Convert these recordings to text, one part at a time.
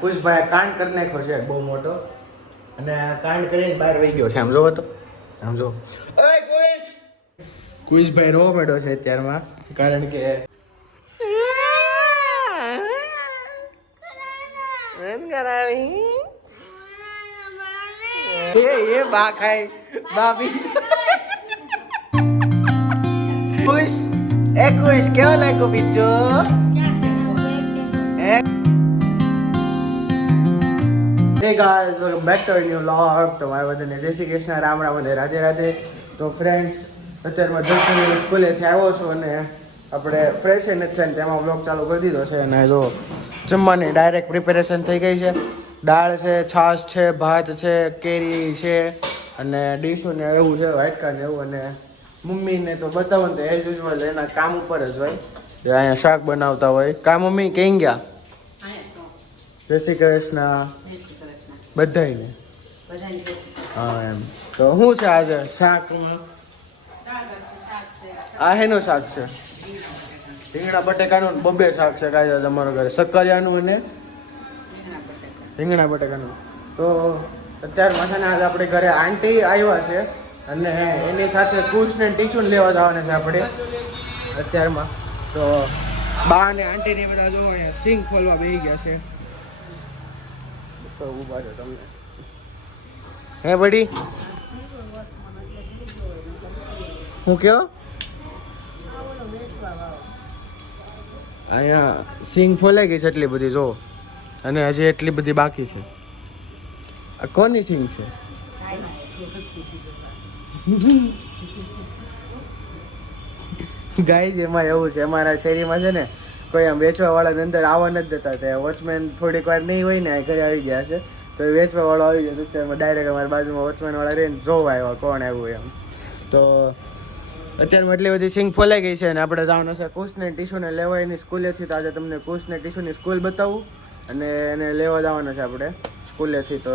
કુશભાઈ કાંડ કરી નાખ્યો છે બહુ મોટો અને કાંડ કરીને બહાર વહી ગયો છે. આમ જોવો તો આમ જો કુશભાઈ રોવા માંડ્યો છે અત્યારમાં કારણ કે એ બા ખાય બાબી કુશ કેવો લાગ્યો બીજો Hey guys, welcome back to a new vlog. તો મારા બધાને જય શ્રી કૃષ્ણ, રામ રામ અને રાધે રાધે. તો ફ્રેન્ડ્સ, અત્યારમાં દર્શનની સ્કૂલેથી આવ્યો છું અને આપણે ફ્રેશ એન્ડ છે ને તેમાં વ્લોગ ચાલુ કરી દીધો છે. અને જો જમવાની ડાયરેક્ટ પ્રિપેરેશન થઈ ગઈ છે. દાળ છે, છાશ છે, ભાત છે, કેરી છે અને ડીશો ને એવું છે, વાટકા ને એવું. અને મમ્મીને તો બતાવો ને તો એઝ યુઝ્યુઅલ એના કામ ઉપર જ હોય, જે અહીંયા શાક બનાવતા હોય. કા મમ્મી ક્યાં ગયા? જય શ્રી કૃષ્ણ બધાને. હા એમ. તો શું છે આજે શાકમાં? આ હેનું શાક છે? રીંગણા બટેકાનું બબે શાક છે કાંઈ તમારા ઘરે, શક્કરિયાનું અને રીંગણા બટેકાનું. તો અત્યારમાં છે ને આજે આપણે ઘરે આંટી આવ્યા છે અને એની સાથે કુશને ટીચુને લેવા જવાના છે આપણે અત્યારમાં. તો બા અને આંટીને બધા જો અહીંયા સિંગ ખોલવા બેસી ગયા છે. તો ઊભા છો તમને. હે બડી હું કયો? અહીંયા સિંગ ફોલાઈ ગઈ છે એટલી બધી જો, અને હજી એટલી બધી બાકી છે. આ કોની સિંગ છે? ગાઈઝ એમાં એવું છે, અમારા શેરીમાં છે ને કોઈ આમ વેચવા વાળા અંદર આવવા નથી દેતા. તે વોચમેન થોડીક વાર નહીં હોય ને ઘરે આવી ગયા છે, તો વેચવા વાળો આવી ગયો. અત્યારમાં ડાયરેક્ટ અમારી બાજુમાં વોચમેન વાળા રહીને જોવા આવ્યા કોણ આવ્યું એમ. તો અત્યારમાં એટલી બધી સિંગ ફોલાઈ ગઈ છે અને આપણે જવાનું છે કુશને ટીશુને લેવા એની સ્કૂલેથી. તો આજે તમને કુશને ટીશુની સ્કૂલ બતાવું અને એને લેવા જવાના છે આપણે સ્કૂલેથી. તો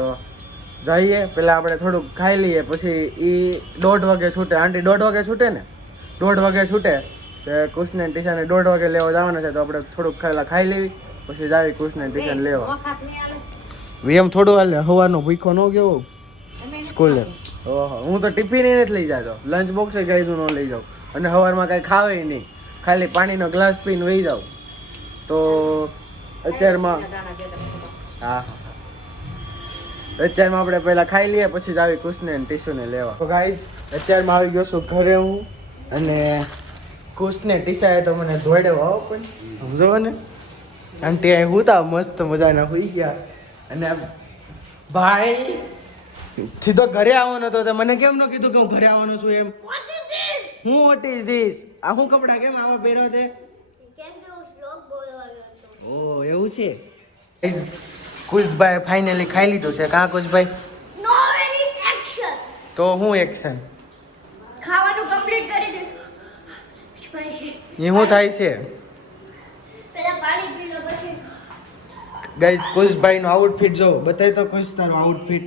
જઈએ, પહેલાં આપણે થોડુંક ખાઈ લઈએ, પછી એ 1:30 વાગે છૂટે. આંટી 1:30 વાગે છૂટે ને, 1:30 વાગે છૂટે. તો કુશને ટીશાને 1:30 વાગે લેવા જવાના છે. તો આપણે થોડુંક ખાઈ લેવી, પછી જાવી કુશને ટીશાને લેવા. એમ થોડું હાલે, હવાનો ભૂખો ન ગયો સ્કૂલે. ઓહો, હું તો ટિફિન નથી લઈ જતો, લંચ બોક્સ ગઈ ન લઈ જાઉં અને સવારમાં કાંઈ ખાવે નહીં, ખાલી પાણીનો ગ્લાસ પીને વહી જાઉં. તો અત્યારમાં હા અત્યારમાં આપણે પહેલાં ખાઈ લઈએ, પછી જ આવી કુશને ટીશુને લેવા. તો ગાઈઝ અત્યારમાં આવી ગયો છું ઘરે હું, અને કુશને ટીશાએ તો મને ધોડ્યો આવો પણ સમજો ને. આંટી અહીં હુતા મસ્ત મજાના હુઈ ગયા. અને ભાઈ સીધો ઘરે આવવાનો હતો, મને કેમ ન કીધું કે હું ઘરે આવવાનો છું એમ? હું વોટ ઇઝ ધીસ? આ હું કપડા કેમ આવા પહેર્યો છે? ઓ એવું છે. કુશભાઈ ફાઇનલી ખાઈ લીધું છે. કાં કુશભાઈ? તો હું એક્શન ખાવાનું કમ્પ્લીટ કરી દે. એ શું થાય છે? પહેલા પાણી પી લો પછી. ગાઈસ કુશભાઈ નો આઉટફિટ જો બતાય તો. કુશ તારો આઉટફિટ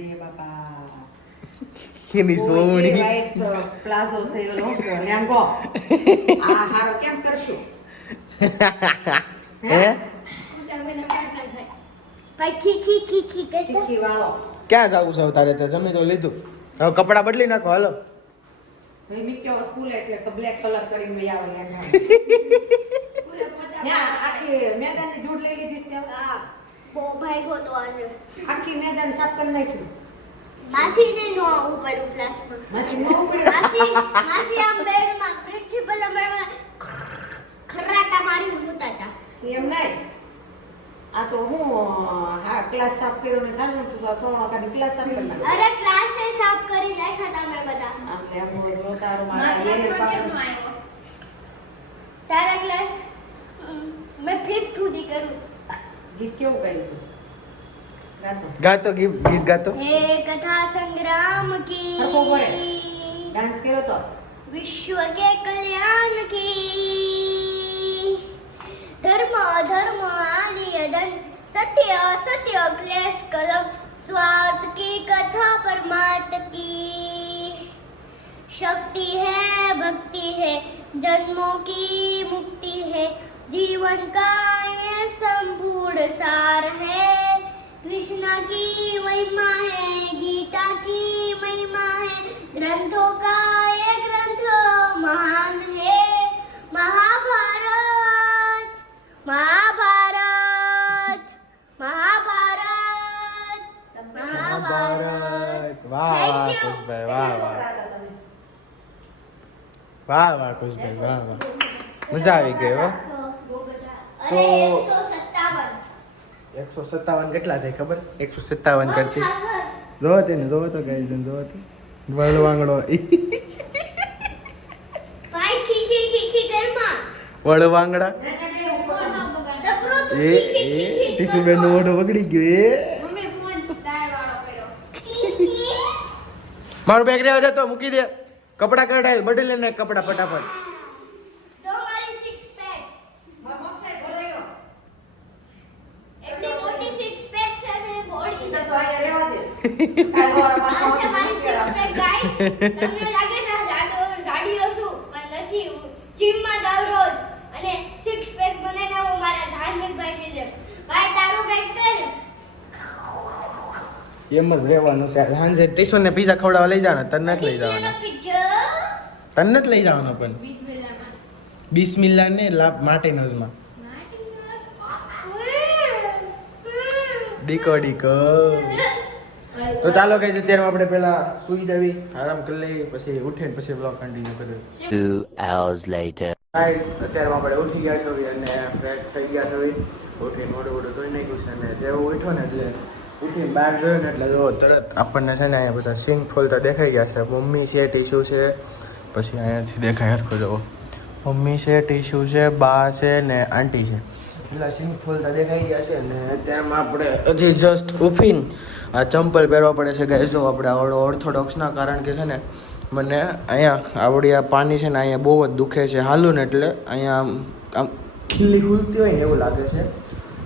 કેની સોવણી વાઈટ પ્લાઝો છે એનો લેંગો. આ હારો કેમ કરશો? હે ભાઈ ખી કરતા ખીવાળો ક્યાં જાવું છે તારે? તે જમી તો લીધું, હવે કપડા બદલી નાખો હાલો. ભાઈ મીક્યો સ્કૂલ એટલે બ્લેક કલર કરીને મે આવો લેંગા. યા આખી મેદાનની જૂડ લઈ લીધી છે. હા બહુ ભાઈ ગો તો આજે આખી મેદાન સાફ કરી નાખ્યું. માસી ને નો આવું પડ્યું ક્લાસમાં. મશીન નો ઉપડ્યો. માસી આમ બેડમાં પ્રિન્સિપલ બેડમાં ખરાટા મારી હોતા હતા. એમ નહીં, આ તો હું હા ક્લાસ સાફ કર્યો ને થાનું તું તો સોનો કાઢી ક્લાસ સાફ કરી નાખ્યો. અરે ક્લાસે સાફ કરી નાખ્યા તમે બધા. આમને આમ જો તારો મારા લેર પાડો. તારા ક્લાસ મેં 5th સુધી કરું. ગીત કેવું ગાયું તું? ગાતો ગાતો ગીત ગાતો. હે કથા સંગ્રામ કી હરકો બોલે. ડાન્સ કર્યો તો विश्व के कल्याण की धर्म अधर्म आदि अदन सत्य असत्य क्लेश कलम स्वार्थ की कथा परमार्थ की शक्ति है भक्ति है जन्मों की मुक्ति है जीवन का ये संपूर्ण सार है कृष्णा की महिमा है, गीता की महिमा है, ग्रंथों का ये ग्रंथ महान है। महाभारत महाभारत महाभारत મહાભારત વાહ વાહ Thank you. ખુશભાઈ વાહ વાહ વાહ વાહ ખુશભાઈ વાહ વાહ મજા આવી ગઈ હો अरे तो- 157 157 કેટલા થાય ખબર છે 157 કરતી જોવો તેને જોવો તો ગાઈઝ જોવો તો વળવાંગડો भाई खी गरमा વળવાંગડા दकरो तो એ खी એ ટીચર બેન નો મોઢો બગડી ગયો એ मम्मी फोन तार वाળો કર્યો મારું બેગ રહેવા દે તો મૂકી દે કપડા કઢાય બદલી ને કપડા ફટાફટ તો મારી સિક્સ પેક એટલી મોટી સિક્સ પેક છે ને બોડી છે આ છે મારી સિક્સ પેક ગાઈસ તમને લાગે ને જાડીઓ છું પણ નથી જીમમાં જાવ રોજ અને સિક્સ પેક બનાવીને હું મારા ધાર્મિક ભાઈ છે ભાઈ તારું કઈક કર એમ જ રહેવાનું છે સાંજે ટીચર ને પીઝા ખવડાવવા લઈ જવાના તને નથી લઈ જવાના તને નથી લઈ જવાનો પણ બિસ્મિલ્લાહ ને લાભ માર્ટિનોઝમાં ડીકો ડીકો તો ચાલો કઈ અત્યારે આપણે પેલા સુઈ જવી આરામ કરી લઈએ પછી ઉઠીને પછી બ્લોગ કન્ટિન્યુ કરીએ 2 hours later. ગાઈસ અત્યારે આપણે ઉઠી ગયા છો અને ફ્રેશ થઈ ગયા છો ઉઠીને મોઢું મોઢું ધોઈ નાખ્યું છે અને જેવું ઉઠ્યો ને એટલે ઉઠીને બહાર જોયું ને એટલે જો તરત આપણને છે ને અહીંયા બધા સિંગ ફૂલતા દેખાઈ ગયા છે મમ્મી છે ટીશ્યુ છે પછી અહીંયાથી દેખાય હરખું જુઓ મમ્મી છે ટીશ્યુ છે બા છે ને આંટી છે પેલા સિંગ ફૂલતા દેખાઈ ગયા છે અને અત્યારમાં આપણે હજી જસ્ટ ઉઠીને આ ચંપલ પહેરવા પડે છે ગાઈસ જો આપણે આવડો ઓર્થોડોક્સના કારણ કે છે ને મને અહીંયા આવડી આ પાણી છે ને અહીંયા બહુ જ દુખે છે હાલું ને એટલે અહીંયા આમ ખીલ્લી ખુલતી હોય ને એવું લાગે છે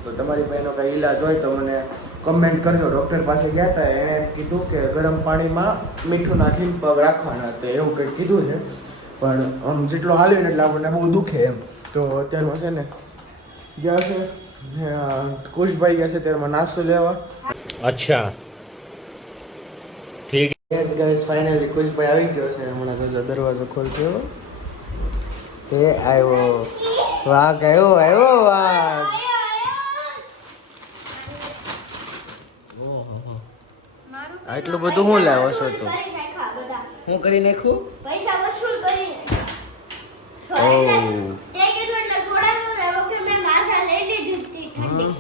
તો તમારી પાસે એનો કાંઈ ઈલાજ હોય તો મને કમેન્ટ કરજો ડૉક્ટર પાસે ગયા હતા એણે એમ કીધું કે ગરમ પાણીમાં મીઠું નાખીને પગ રાખવાના તો એવું કંઈક કીધું છે પણ આમ જેટલો હાલ્યો ને એટલે આપણને બહુ દુખે એમ તો અત્યારમાં છે ને ગયા છે કુશભાઈ ગયા છે ત્યારમાં નાસ્તો લેવા अच्छा ठीक યસ ગાઈસ ફાઇનલી કુશભાઈ આવી ગયો છે હમણાં જો દરવાજો ખોલશો એ આવ્યો વાહ ગયો આવ્યો વાહ આટલું બધું હું લાવ્યો છો તું હું કરી નાખું પૈસા વસૂલ કરીને ઓહ. તે કીધું એટલે છોડાયું ને વખતે મેં માસા લઈ લીધી હતી ઠંડી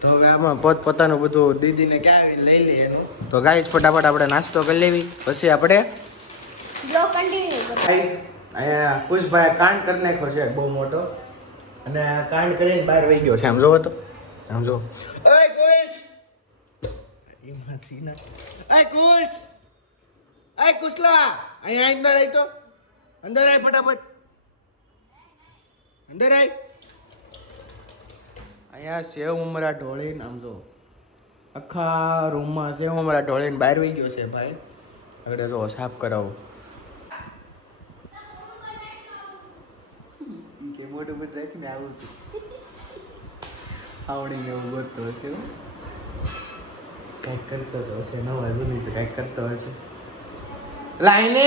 તો હવે આમાં પોતાનું બધું દીદીને ક્યાં આવીને લઈ લઈએ એનું તો ગાઈસ ફટાફટ આપણે નાસ્તો કરી લેવી પછી આપણે બ્લોગ કન્ટિન્યુ કરો ગાઈસ અહીંયા કુશભાઈ કાંડ કરી નાખ્યો છે બહુ મોટો અને કાંડ કરીને બહાર વહી ગયો છે આમ જોવો તો આમ જો ઓય કુશ એમાં સીના ઓય કુશ ઓય કુશલા અહીંયા અંદર આવી તો અંદર આય ફટાફટ અંદર આય અહીંયા સેવ ઉમરા ઢોળીને આમ જો આખા રૂમમાં સેવ ઉમરા ઢોળીને બહાર વહી ગયો છે ભાઈ આગળ જો સાફ કરાવો કે મોઢું બધું રાખીને આવું છું આવડીને એવું ગોતતો હશે કંઈક કરતો તો હશે નવા જૂની તો કંઈક કરતો હશે લાઈને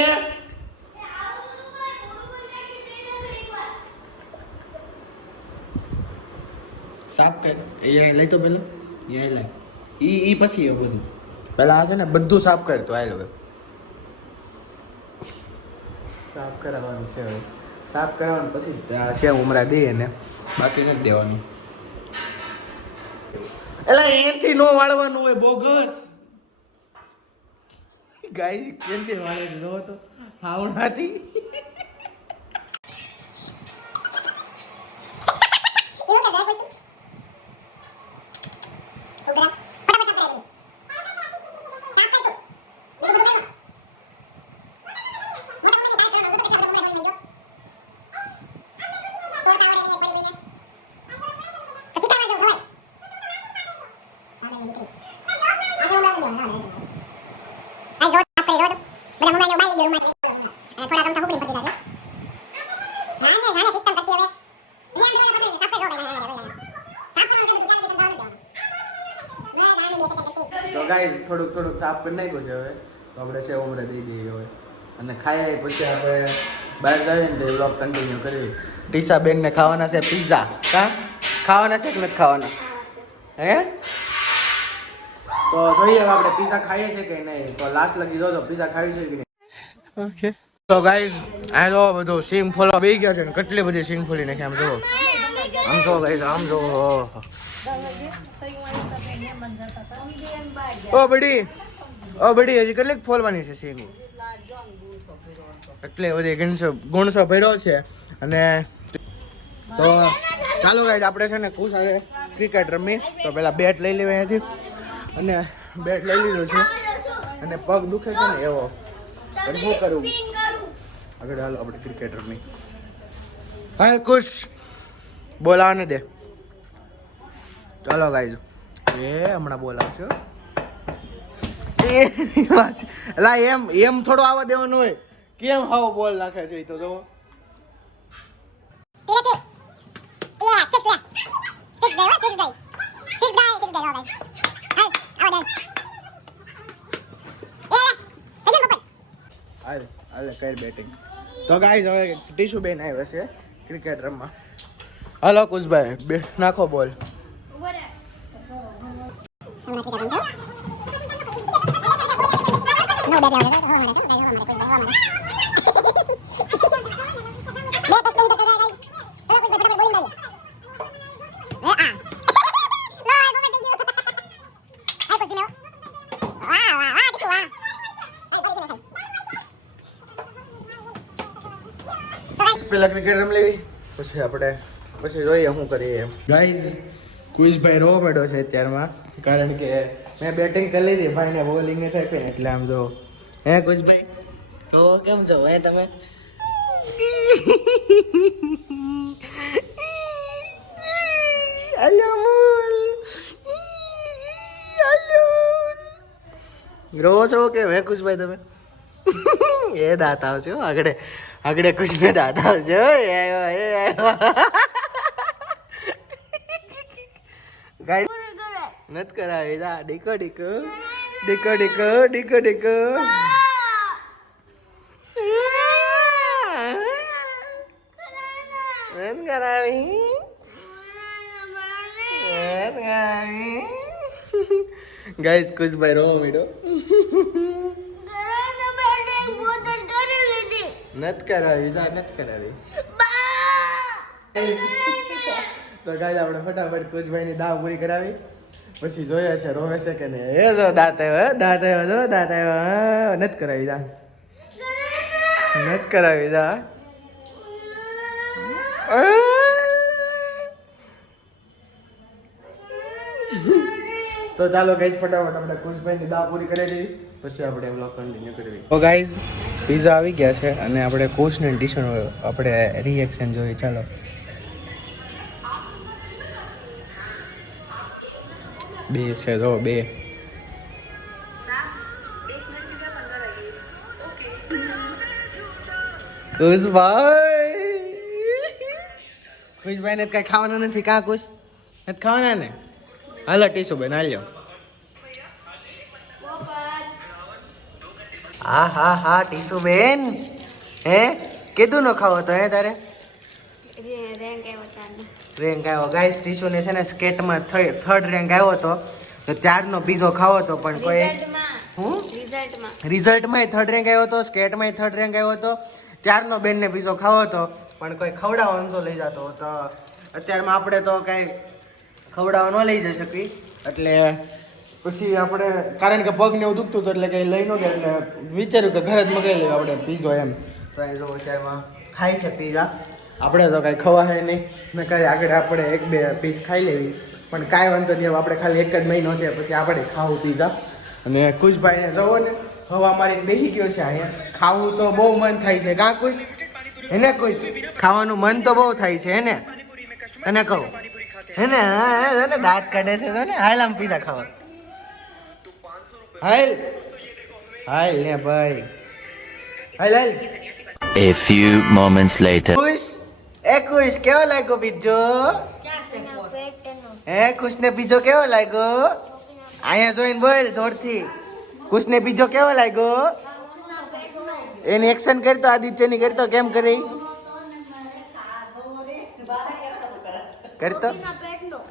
સાફ કર એ લઈ તો પેલા એ લાય ઈ પછી એ બધું પેલા આ છે ને બધું સાફ કર તો આય હવે સાફ કરાવવાનું છે હવે સાફ કરાવવાનું પછી સેવ ઉમરા દઈએ ને બાકી નથી દેવાનું એટલે એનથી નો વાળવાનું હોય બોગસ ગાય કેમથી વાળે જો તો હાવડાથી થોડા રમતા ઉપડી પડી ગાઈસ થોડુંક સાફ કરી નાખ્યું છે હવે તો આપણે સેવ ઉમરે દઈ દઈએ હવે અને ખાઈ પછી આપણે બહાર જઈએ ને તો વ્લોગ કન્ટિન્યુ કરીએ. ટીસા બેન ને ખાવાના છે પિઝા. કા ખાવાના છે કે નથી ખાવાના હે? તો જોઈએ હવે આપણે પિઝા ખાઈએ છે કે નહીં. તો લાસ્ટ લગી જો પિઝા ખાવી છે કે નહીં. ઓકે તો ગાઈઝ આ જો બધું સિંગ ફોલો બેસી ગયા છે ને કેટલી બધી સિંગ ફોલી નાખી આમ જો ગાઈઝ આમ જો ઓ બડી હજી કેટલીક ફોલવાની છે સિંગ એટલે બધી ગુણસો ભર્યો છે. અને તો ચાલો ગાઈઝ આપણે છે ને કુસારે ક્રિકેટ રમી તો પેલા બેટ લઈ લેવા અહીંયાથી અને બેટ લઈ લીધું છે અને પગ દુખે છે ને એવો પણ શું કરવું આગળ હાલો આપણે ક્રિકેટ રમી. હા ખુશ બોલાવાને દે. ચાલો ગાઈઝ હમણાં બોલાવશો એ વાત એલા એમ થોડો આવવા દેવાનું હોય કેમ હાવ બોલ નાખે છે તો જો હાલે કર બેટિંગ. તો ગાઈઝ હવે ટીશુ બેન આવ્યા છે ક્રિકેટ રમવા. હાલો કુશભાઈ બે નાખો બોલ. પેલા ક્રિકેટ રમ લેવી પછી જોઈએ શું કરીએ. ગાઈઝ કુશભાઈ રો મેડો છે અત્યારમાં કારણ કે મેં બેટિંગ કરી લીધી ભાઈને બોલિંગ ને થાય એટલે આમ જો હે કુશભાઈ તો કેમ છો હે તમે હેલો બોલ હેલો રો છો કે હે કુશભાઈ તમે એ દાંત આવશે આગળ કુશને દાંત આવશે નત કરાવી જા ડીકો ડીકો ડીકો ડીકો ડીકો ડીકો નત કરાવી ગાઈસ કુશભાઈ રો મીડો નત કરાવી જા નત કરાવી. તો ગાઈસ આપણે ફટાફટ કુશભાઈ ની દાવ પૂરી કરાવી પછી જોઈએ છે રોવે છે કે નહીં. એ જો દાંત આવ્યો જો દાંત આવ્યો નત કરાવી જા નત કરાવી જા. તો ચાલો ગાઈસ ફટાફટ આપણે કુશભાઈ ની દાવ પૂરી કરી દઈએ પછી આપણે વ્લોગ કન્ટિન્યુ કરવી. તો ગાઈસ પિઝા આવી ગયા છે અને આપણે કુશ ને ટીશન આપણે રિએક્શન જોઈએ. ચાલો બે છે જો બે કુશભાઈ ને કઈ ખાવાના નથી કાં કુશ નથી ખાવાના ને હાલો ટીસુ બેન હાલ્યો. હા ટીસુ બેન હે કીધું ન ખાવો તો હે તારે રેન્ક આવ્યો. ગાઈસ ટીસુ ને છે ને સ્કેટમાં થર્ડ રેન્ક આવ્યો હતો તો ત્યારનો પીઝો ખાવો હતો પણ કોઈ રિઝલ્ટમાં થર્ડ રેન્ક આવ્યો હતો સ્કેટમાં થર્ડ રેન્ક આવ્યો હતો ત્યારનો બેનને પીઝો ખાવો હતો પણ કોઈ ખવડાવવાનો તો લઈ જતો તો અત્યારમાં આપણે તો કંઈ ખવડાવવા ન લઈ જઈ શકીએ એટલે પછી આપણે કારણ કે પગને એવું દુખતું હતું એટલે કંઈ લઈ ન ગયા એટલે વિચાર્યું કે ઘરે જ મગાવી લઈએ આપણે પીઝો એમ. તો એ જો અત્યારમાં ખાઈ છે પીઝા આપણે તો કાંઈ ખવાય નહીં ને કાંઈ આગળ આપણે એક બે પીસ ખાઈ લેવી પણ કાંઈ વાંધો નહીં. આપણે ખાલી એક જ મહિનો છે પછી આપણે ખાવું પીઝા. અને કુશભાઈને જવો ને હવા મારીને બેસી ગયો છે અહીંયા ખાવું તો બહુ મન થાય છે કાં કુશ એને કુશ ખાવાનું મન તો બહુ થાય છે એને તને કહું હે ને દાંત કાઢે છે ને હાલ આમ પીઝા ખાવા હાલ હાલ ને ભાઈ હાલ હાલ. A few moments later. ખુશ કેવો લાગ્યો પીઝો હે ખુશ ને પીઝો કેવો લાગ્યો અહીંયા જોઈને બોલ જોરથી કુશને બીજો કેવો લાગ્યો એની એક્શન કરતો આદિત્યની કરતો કેમ કરી કરતો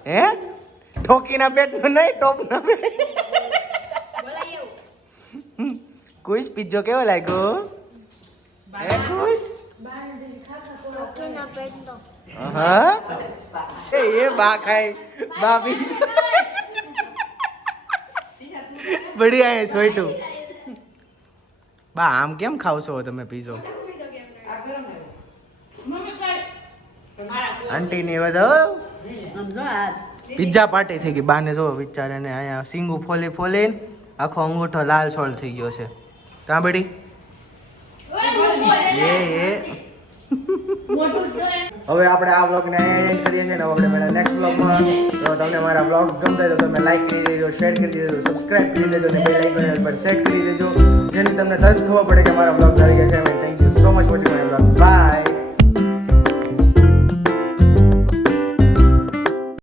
હે ઠોકીના પેટનું નહીં ટોપના પેટ કુશ પીજો કેવો લાગ્યો હે કુશ હા એ બા ખાય બા પીજો બઢિયા હે સોઈટું બા આમ કેમ ખાવ છો તમે પીઝો આંટી ને બધો પિઝા પાર્ટી થઈ ગઈ બાને જો વિચારે અહીંયા સિંગુ ફોલી ફોલીને આખો અંગૂઠો લાલ સોળ થઈ ગયો છે કાં બડી એ હવે આપણે આ વ્લોગને એન્ડ કરીએ છીએ ને આપણે મળીએ નેક્સ્ટ વ્લોગમાં તો તમને મારા વ્લોગ્સ ગમતા હોય તો તમે લાઈક કરી દેજો શેર કરી દેજો સબસ્ક્રાઇબ કરી દેજો અને બેલ આઇકન પર સેટ કરી દેજો જેથી તમને તરત ખબર પડે કે મારા વ્લોગ્સ આવી ગયા છે thank you so much watching my vlogs